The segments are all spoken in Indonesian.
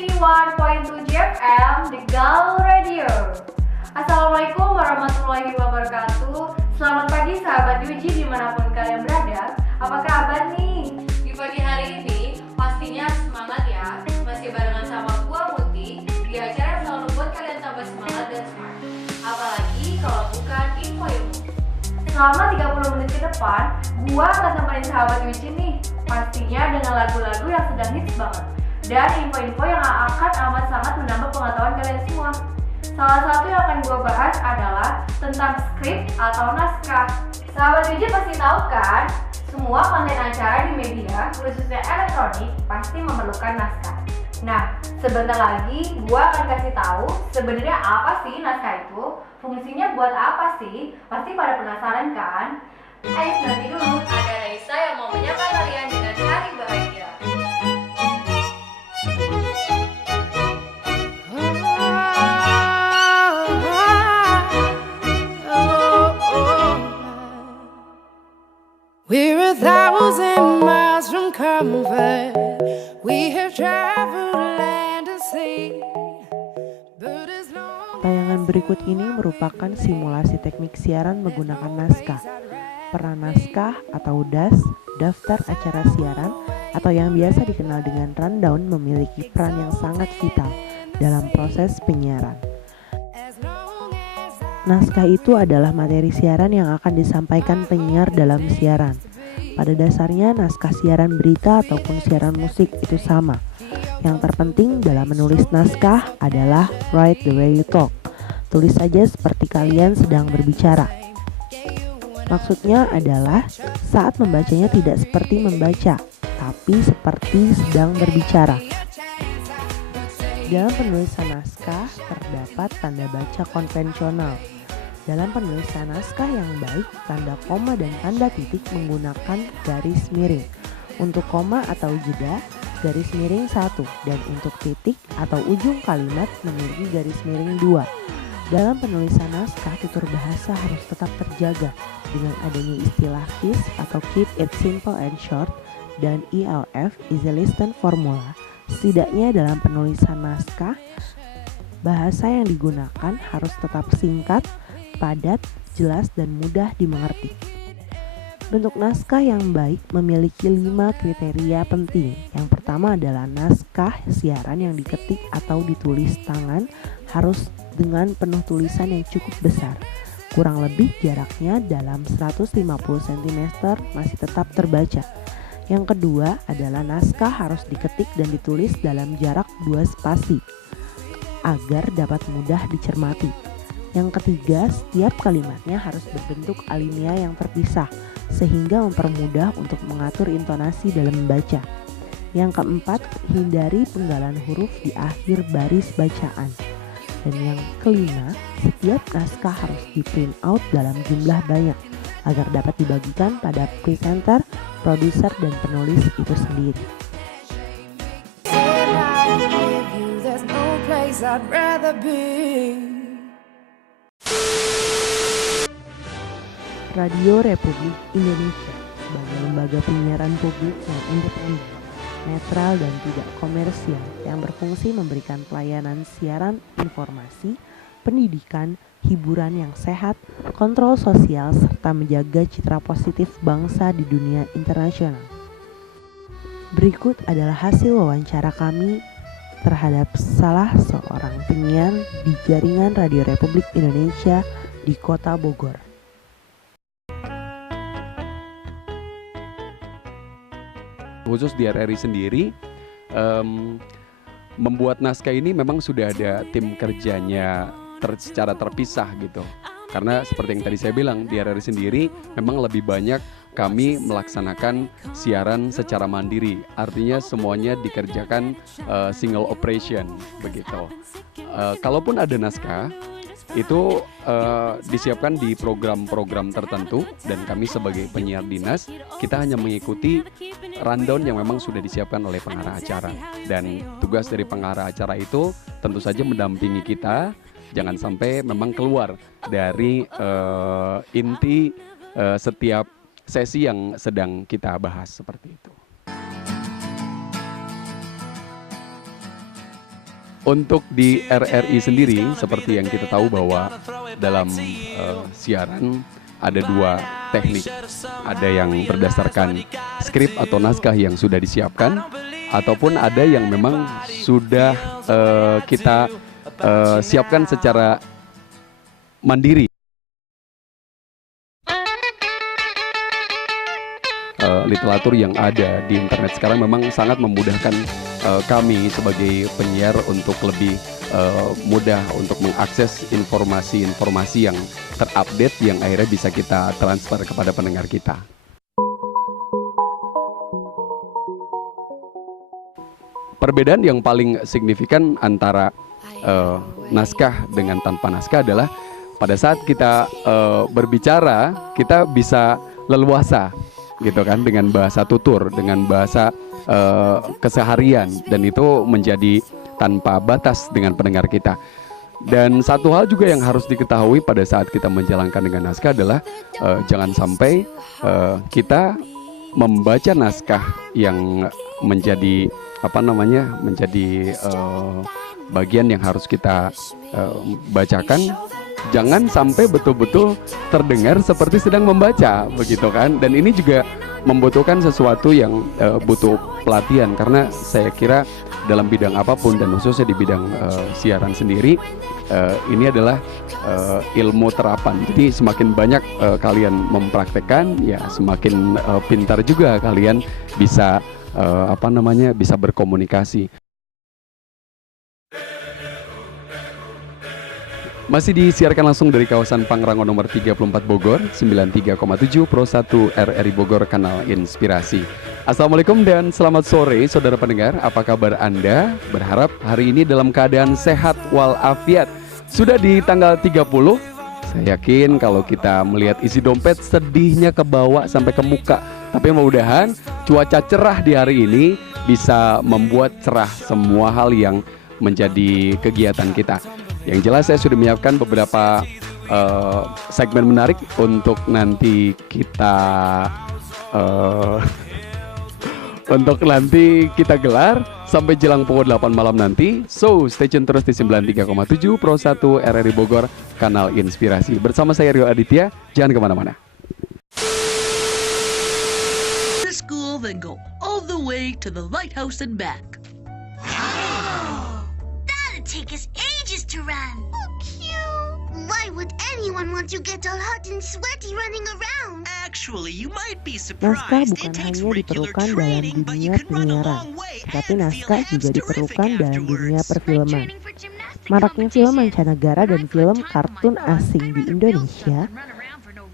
91.7 FM The Galuh Radio. Assalamualaikum warahmatullahi wabarakatuh. Selamat pagi sahabat Yuji dimanapun kalian berada. Apa kabar nih? Di pagi hari ini pastinya semangat ya. Masih barengan sama gua Muti di acara yang selalu membuat kalian tambah semangat dan smart. Apalagi kalau bukan info ilmu. Selama 30 menit ke depan, gua akan temenin sahabat Yuji nih. Pastinya dengan lagu-lagu yang sedang hits banget dan info-info yang akan amat sangat menambah pengetahuan kalian semua. Salah satu yang akan gue bahas adalah tentang skrip atau naskah. Sahabat Yuji pasti tahu kan, semua konten acara di media, khususnya elektronik, pasti memerlukan naskah. Nah, sebentar lagi gue akan kasih tahu sebenarnya apa sih naskah itu, fungsinya buat apa sih? Pasti pada penasaran kan? Ayo nanti dulu. Ada Raisa yang mau menyapa kalian dengan hari bahagia. We're 1,000 miles from comfort. We have traveled land and sea. But as long Tayangan berikut ini merupakan simulasi teknik siaran menggunakan naskah. Peran naskah atau DAS, daftar acara siaran, atau yang biasa dikenal dengan rundown memiliki peran yang sangat vital dalam proses penyiaran. Naskah itu adalah materi siaran yang akan disampaikan penyiar dalam siaran. Pada dasarnya naskah siaran berita ataupun siaran musik itu sama. Yang terpenting dalam menulis naskah adalah write the way you talk. Tulis saja seperti kalian sedang berbicara. Maksudnya adalah saat membacanya tidak seperti membaca, tapi seperti sedang berbicara. Dalam penulisan naskah terdapat tanda baca konvensional. Dalam penulisan naskah yang baik, tanda koma dan tanda titik menggunakan garis miring. Untuk koma atau jeda, garis miring 1, dan untuk titik atau ujung kalimat memiliki garis miring 2. Dalam penulisan naskah, tutur bahasa harus tetap terjaga dengan adanya istilah KISS atau Keep It Simple and Short dan ELF, Easy Listen Formula. Setidaknya dalam penulisan naskah, bahasa yang digunakan harus tetap singkat, padat, jelas, dan mudah dimengerti. Bentuk naskah yang baik memiliki 5 kriteria penting. Yang pertama adalah naskah siaran yang diketik atau ditulis tangan harus dengan penuh tulisan yang cukup besar. Kurang lebih jaraknya dalam 150 cm masih tetap terbaca. Yang kedua adalah naskah harus diketik dan ditulis dalam jarak 2 spasi agar dapat mudah dicermati. Yang ketiga, setiap kalimatnya harus berbentuk alinea yang terpisah sehingga mempermudah untuk mengatur intonasi dalam membaca. Yang keempat, hindari penggalan huruf di akhir baris bacaan. Dan yang kelima, setiap naskah harus di print out dalam jumlah banyak agar dapat dibagikan pada presenter, produser, dan penulis itu sendiri. there's no place I'd rather be. Radio Republik Indonesia sebagai lembaga penyiaran publik yang independen, netral dan tidak komersial yang berfungsi memberikan pelayanan siaran informasi, pendidikan, hiburan yang sehat, kontrol sosial, serta menjaga citra positif bangsa di dunia internasional. Berikut adalah hasil wawancara kami terhadap salah seorang penyiar di jaringan Radio Republik Indonesia di Kota Bogor. Khusus di RRI sendiri, membuat naskah ini memang sudah ada tim kerjanya secara terpisah gitu. Karena seperti yang tadi saya bilang, di RRI sendiri memang lebih banyak kami melaksanakan siaran secara mandiri. Artinya semuanya dikerjakan single operation begitu. Kalaupun ada naskah, itu disiapkan di program-program tertentu dan kami sebagai penyiar dinas kita hanya mengikuti rundown yang memang sudah disiapkan oleh pengarah acara, dan tugas dari pengarah acara itu tentu saja mendampingi kita jangan sampai memang keluar dari inti setiap sesi yang sedang kita bahas seperti itu. Untuk di RRI sendiri, seperti yang kita tahu bahwa dalam siaran ada dua teknik. Ada yang berdasarkan skrip atau naskah yang sudah disiapkan, ataupun ada yang memang sudah kita siapkan secara mandiri. Literatur yang ada di internet sekarang memang sangat memudahkan kami sebagai penyiar untuk lebih mudah untuk mengakses informasi-informasi yang terupdate yang akhirnya bisa kita transfer kepada pendengar kita. Perbedaan yang paling signifikan antara naskah dengan tanpa naskah adalah pada saat kita berbicara, kita bisa leluasa gitu kan, dengan bahasa tutur, dengan bahasa keseharian, dan itu menjadi tanpa batas dengan pendengar kita. Dan satu hal juga yang harus diketahui pada saat kita menjalankan dengan naskah adalah jangan sampai kita membaca naskah yang menjadi menjadi bagian yang harus kita bacakan, jangan sampai betul-betul terdengar seperti sedang membaca, begitu kan? Dan ini juga membutuhkan sesuatu yang butuh pelatihan, karena saya kira dalam bidang apapun dan khususnya di bidang siaran sendiri, ini adalah ilmu terapan. Jadi semakin banyak kalian mempraktekkan, ya semakin pintar juga kalian bisa bisa berkomunikasi. Masih disiarkan langsung dari kawasan Pangrango nomor 34 Bogor, 93,7 Pro 1 RRI Bogor, kanal Inspirasi. Assalamualaikum dan selamat sore saudara pendengar, apa kabar Anda? Berharap hari ini dalam keadaan sehat walafiat. Sudah di tanggal 30, saya yakin kalau kita melihat isi dompet sedihnya ke bawah sampai ke muka. Tapi mudah-mudahan cuaca cerah di hari ini bisa membuat cerah semua hal yang menjadi kegiatan kita. Yang jelas saya sudah menyiapkan beberapa segmen menarik untuk nanti kita gelar sampai jelang pukul 8 malam nanti. So, stay tune terus di 93,7 Pro 1 RRI Bogor, kanal Inspirasi. Bersama saya Rio Aditya, jangan kemana-mana. The school, then go all the way to the lighthouse and back. That'd take us ages to run. Oh, cute. Why would anyone want to get all hot and sweaty running around? Actually, you might be Naskah surprised. bukan It takes hanya regular diperlukan dalam training, but you dunia can run a penyiaran, long way. tetapi And naskah feel juga abs diperlukan terrific dalam dunia afterwards. perfilman. Maraknya film mancanegara dan film kartun asing di Indonesia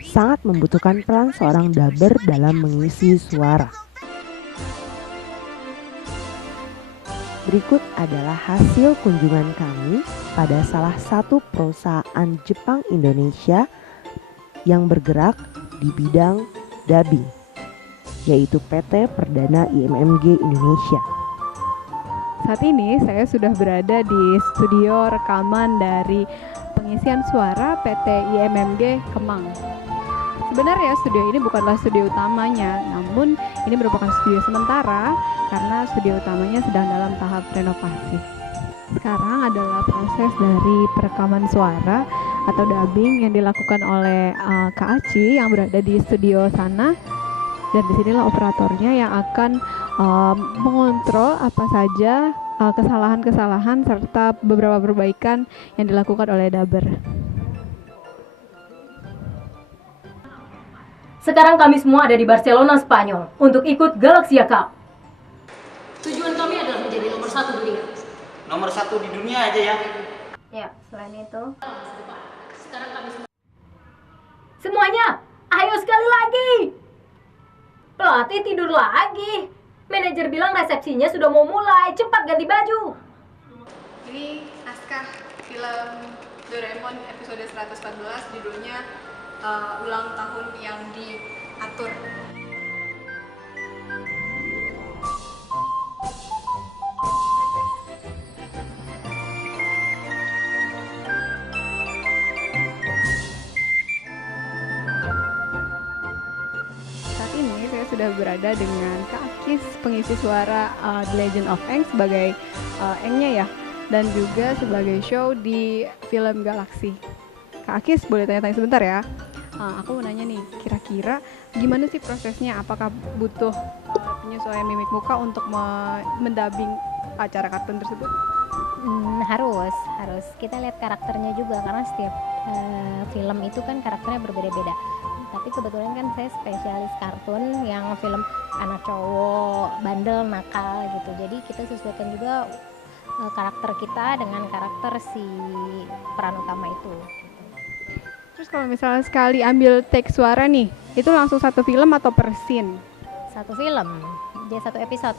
sangat membutuhkan peran seorang dubber dalam mengisi suara. Berikut adalah hasil kunjungan kami pada salah satu perusahaan Jepang Indonesia yang bergerak di bidang dubbing, yaitu PT Perdana IMMG Indonesia. Saat ini saya sudah berada di studio rekaman dari pengisian suara PT IMMG Kemang. Sebenarnya studio ini bukanlah studio utamanya, namun ini merupakan studio sementara karena studio utamanya sedang dalam tahap renovasi. Sekarang adalah proses dari perekaman suara atau dubbing yang dilakukan oleh Kak Aci yang berada di studio sana, dan disinilah operatornya yang akan mengontrol apa saja kesalahan-kesalahan serta beberapa perbaikan yang dilakukan oleh dubber. Sekarang kami semua ada di Barcelona, Spanyol untuk ikut Galaxia Cup. Tujuan kami adalah menjadi nomor 1 dunia. Nomor 1 di dunia aja ya? Ya, selain itu. Sekarang kami semuanya, ayo sekali lagi. Pelatih tidur lagi. Manajer bilang resepsinya sudah mau mulai, cepat ganti baju. Ini naskah film Doraemon episode 114, judulnya ulang tahun yang diatur. Saat ini saya sudah berada dengan Kak Akis, pengisi suara The Legend of Aang sebagai Aang-nya ya. dan juga sebagai show di film Galaxy. Kak Akis boleh tanya-tanya sebentar ya? Aku mau nanya nih, kira-kira gimana sih prosesnya? Apakah butuh penyesuaian mimik muka untuk mendubbing acara kartun tersebut? Harus. Kita lihat karakternya juga karena setiap film itu kan karakternya berbeda-beda. Tapi kebetulan kan saya spesialis kartun yang film anak cowok, bandel, nakal gitu. Jadi kita sesuaikan juga karakter kita dengan karakter si peran utama itu. Terus kalau misalnya sekali ambil take suara nih, itu langsung satu film atau per scene? Satu film, dia satu episode.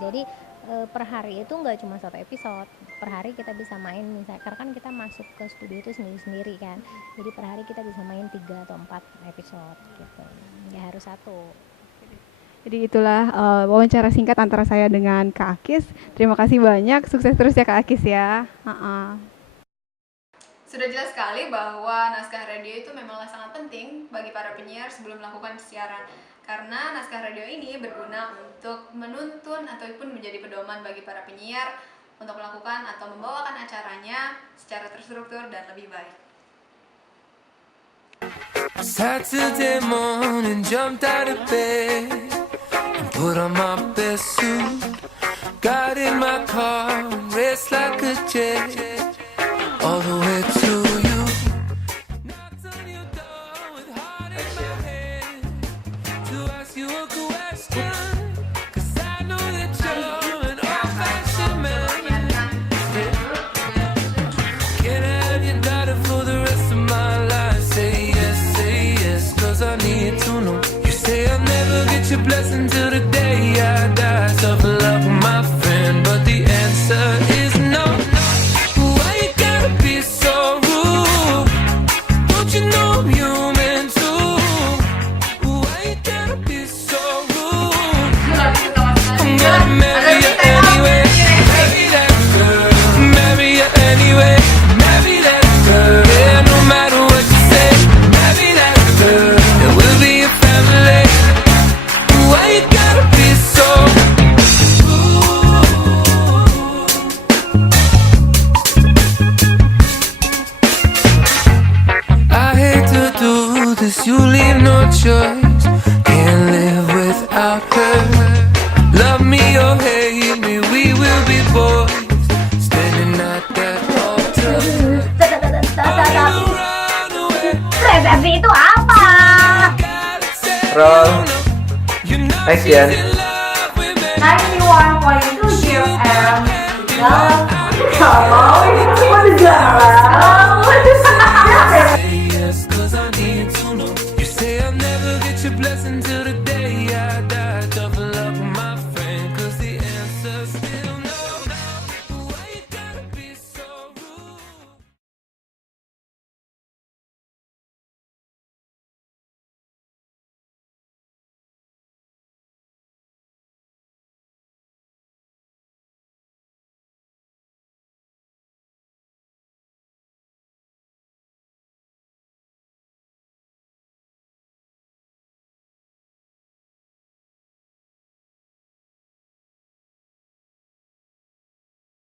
Jadi per hari itu nggak cuma satu episode, per hari kita bisa main misalnya, karena kan kita masuk ke studio itu sendiri-sendiri kan, jadi per hari kita bisa main 3 atau 4 episode gitu, nggak harus satu. Jadi itulah wawancara singkat antara saya dengan Kak Akis. Terima kasih banyak, sukses terus ya Kak Akis ya. Sudah jelas sekali bahwa naskah radio itu memanglah sangat penting bagi para penyiar sebelum melakukan siaran. Karena naskah radio ini berguna untuk menuntun ataupun menjadi pedoman bagi para penyiar untuk melakukan atau membawakan acaranya secara terstruktur dan lebih baik. Saturday morning, jumped out of bed and put on my best suit. Got in my car and raced like a jet all the way to you. Knocked on your door with heart in my hand to ask you a question, 'cause I know that you're an old-fashioned man. Can I have your daughter for the rest of my life? Say yes, 'cause I need to know. You say I'll never get your blessing till the day I die. Tough love, my friend, but the answer is no. Why you gotta be so rude? Don't you know I'm human too? Why you gotta be so rude? I'm gonna marry you anyway. Marry that girl. Marry you anyway. Marry that girl. Yeah, no matter what you say. Marry that girl. And we'll be a family. Why you gotta be so I hate to do this, you leave no choice. Can't live without her. Love me or hate me, we will be boys. Standing at that altar. Resepsi itu apa? Roll. Action. 91.2 GFM. Galau. Galau.